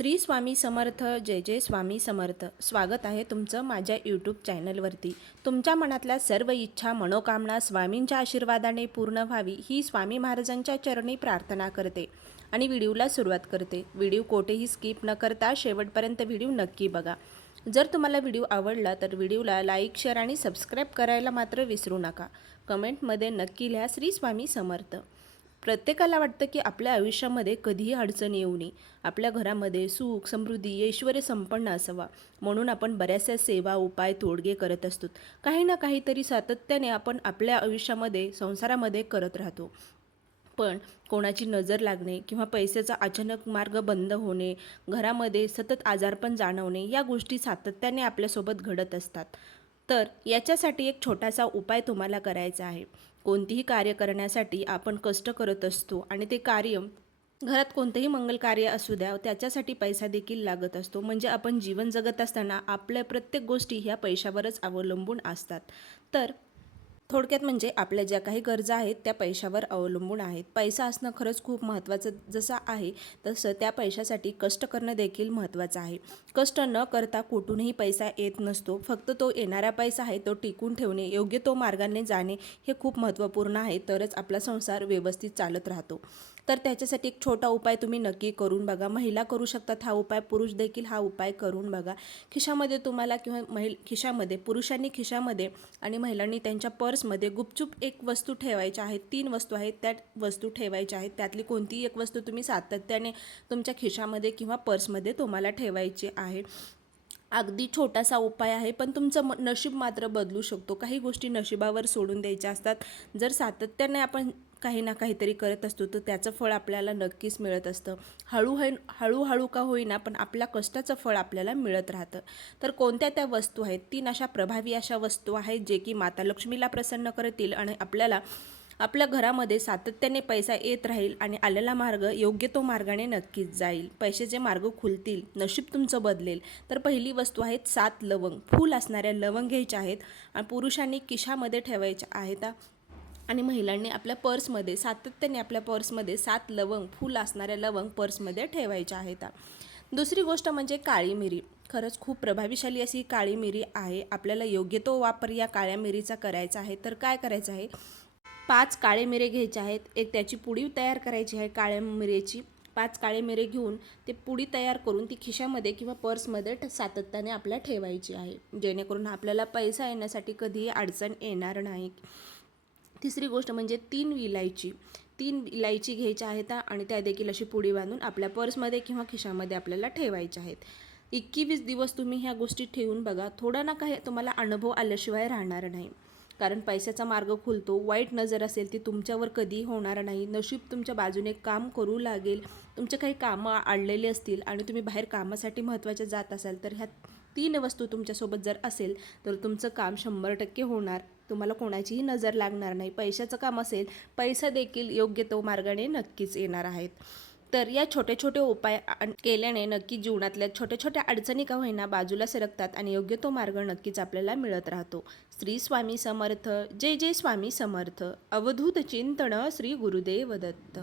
श्री स्वामी समर्थ. जय जय स्वामी समर्थ. स्वागत आहे तुमचं माझ्या यूट्यूब चॅनलवरती. तुमच्या मनातल्या सर्व इच्छा मनोकामना स्वामींच्या आशीर्वादाने पूर्ण व्हावी ही स्वामी महाराजांच्या चरणी प्रार्थना करते आणि व्हिडिओला सुरुवात करते. व्हिडिओ कोठेही स्किप न करता शेवटपर्यंत व्हिडिओ नक्की बघा. जर तुम्हाला व्हिडिओ आवडला तर व्हिडिओला लाईक, शेअर आणि सबस्क्राईब करायला मात्र विसरू नका. कमेंटमध्ये नक्की लिहा श्री स्वामी समर्थ. प्रत्येकाला वाटतं की आपल्या आयुष्यामध्ये कधीही अडचण येऊ नये, आपल्या घरामध्ये सुख समृद्धी ऐश्वर्य संपन्न असावा, म्हणून आपण बऱ्याचशा सेवा उपाय तोडगे करत असतो. काही ना काहीतरी सातत्याने आपण आपल्या आयुष्यामध्ये संसारामध्ये करत राहतो. पण कोणाची नजर लागणे किंवा पैशाचा अचानक मार्ग बंद होणे, घरामध्ये सतत आजारपण जाणवणे, या गोष्टी सातत्याने आपल्यासोबत घडत असतात. तर याच्यासाठी एक छोटासा उपाय तुम्हाला करायचा आहे. कोणतीही कार्य करण्यासाठी आपण कष्ट करत असतो आणि ते कार्य घरात कोणतेही मंगल कार्य असू द्या त्याच्यासाठी पैसा देखील लागत असतो. म्हणजे आपण जीवन जगत असताना आपल्या प्रत्येक गोष्टी ह्या पैशावरच अवलंबून असतात. तर थोडक्यात म्हणजे आपल्या ज्या काही गरजा आहेत त्या पैशावर अवलंबून आहेत. पैसा असणं खरंच खूप महत्त्वाचं जसं आहे तसं त्या पैशासाठी कष्ट करणं देखील महत्त्वाचं आहे. कष्ट न करता कुठूनही पैसा येत नसतो. फक्त तो येणारा पैसा आहे तो टिकून ठेवणे, योग्य तो मार्गाने जाणे हे खूप महत्त्वपूर्ण आहे. तरच आपला संसार व्यवस्थित चालत राहतो. तर त्याच्यासाठी एक छोटा उपाय तुम्ही नक्की करून बघा. महिला करू शकतात हा उपाय, पुरुष देखील हा उपाय करून बघा. खिशामध्ये तुम्हाला किंवा खिशामध्ये, पुरुषांनी खिशामध्ये आणि महिलांनी त्यांच्या पर्समध्ये गुपचूप एक वस्तू ठेवायच्या आहेत. 3 वस्तू आहेत, त्या वस्तू ठेवायच्या आहेत. त्यातली कोणतीही एक वस्तू तुम्ही सातत्याने तुमच्या खिशामध्ये किंवा पर्समध्ये तुम्हाला ठेवायची आहे. अगदी छोटासा उपाय आहे, पण तुमचं नशीब मात्र बदलू शकतो. काही गोष्टी नशिबावर सोडून द्यायच्या असतात. जर सातत्याने आपण काही ना काहीतरी करत असतो तर त्याचं फळ आपल्याला नक्कीच मिळत असतं. हळूहळू का होईना पण आपल्या कष्टाचं फळ आपल्याला मिळत राहतं. तर कोणत्या त्या वस्तू आहेत? 3 अशा प्रभावी अशा वस्तू आहेत जे की माता लक्ष्मीला प्रसन्न करतील आणि आपल्याला आपल्या घरामध्ये सातत्याने पैसा येत राहील आणि आलेला मार्ग योग्य तो मार्गाने नक्कीच जाईल. पैशाचे मार्ग खुलतील, नशीब तुमचं बदलेल. तर पहिली वस्तू आहेत 7 लवंग. फूल असणाऱ्या लवंग घ्यायच्या आहेत आणि पुरुषांनी खिशामध्ये ठेवायच्या आहेत आणि महिलांनी आपल्या पर्समध्ये सातत्याने आपल्या पर्समध्ये 7 लवंग, फूल असणाऱ्या लवंग पर्समध्ये ठेवायच्या आहेत. दुसरी गोष्ट म्हणजे काळी मिरी. खरंच खूप प्रभावीशाली अशी काळी मिरी आहे. आपल्याला योग्य तो वापर या काळ्या मिरीचा करायचा आहे. तर काय करायचं आहे? 5 काळे मिरे घ्यायचे आहेत. एक त्याची पुडी तयार करायची आहे काळ्या मिरेची. 5 काळे मिरे घेऊन ते पुडी तयार करून ती खिशामध्ये किंवा पर्समध्ये सातत्याने आपल्या ठेवायची आहे, जेणेकरून आपल्याला पैसा येण्यासाठी कधीही अडचण येणार नाही. तिसरी गोष्ट म्हणजे 3 इलायची. 3 इलायची घ्यायच्या आहेत आणि त्या देखील अशी पुडी बांधून आपल्या पर्समध्ये किंवा खिशामध्ये आपल्याला ठेवायच्या आहेत. 21 दिवस तुम्ही ह्या गोष्टी ठेवून बघा. थोडा ना काही तुम्हाला अनुभव आल्याशिवाय राहणार नाही. कारण पैशाचा मार्ग खुलतो. वाईट नजर असेल ती तुमच्यावर कधी होणार नाही. नशीब तुमच्या बाजूने काम करू लागेल. तुमचे काही कामं अडलेली असतील आणि तुम्ही बाहेर कामासाठी महत्त्वाचे जात असाल तर ह्या 3 वस्तू तुमच्यासोबत जर असेल तर तुमचं काम 100% होणार. तुम्हाला कोणाचीही नजर लागणार नाही. पैशाचं काम असेल, पैसा देखील योग्य तो मार्गाने नक्कीच येणार आहेत. तर या छोटे छोटे उपाय केल्याने नक्की जीवनातल्या छोट्या छोट्या अडचणी का होईना बाजूला सरकतात आणि योग्य तो मार्ग नक्कीच आपल्याला मिळत राहतो. श्री स्वामी समर्थ. जय जय स्वामी समर्थ. अवधूत चिंतन. श्री गुरुदेव दत्त.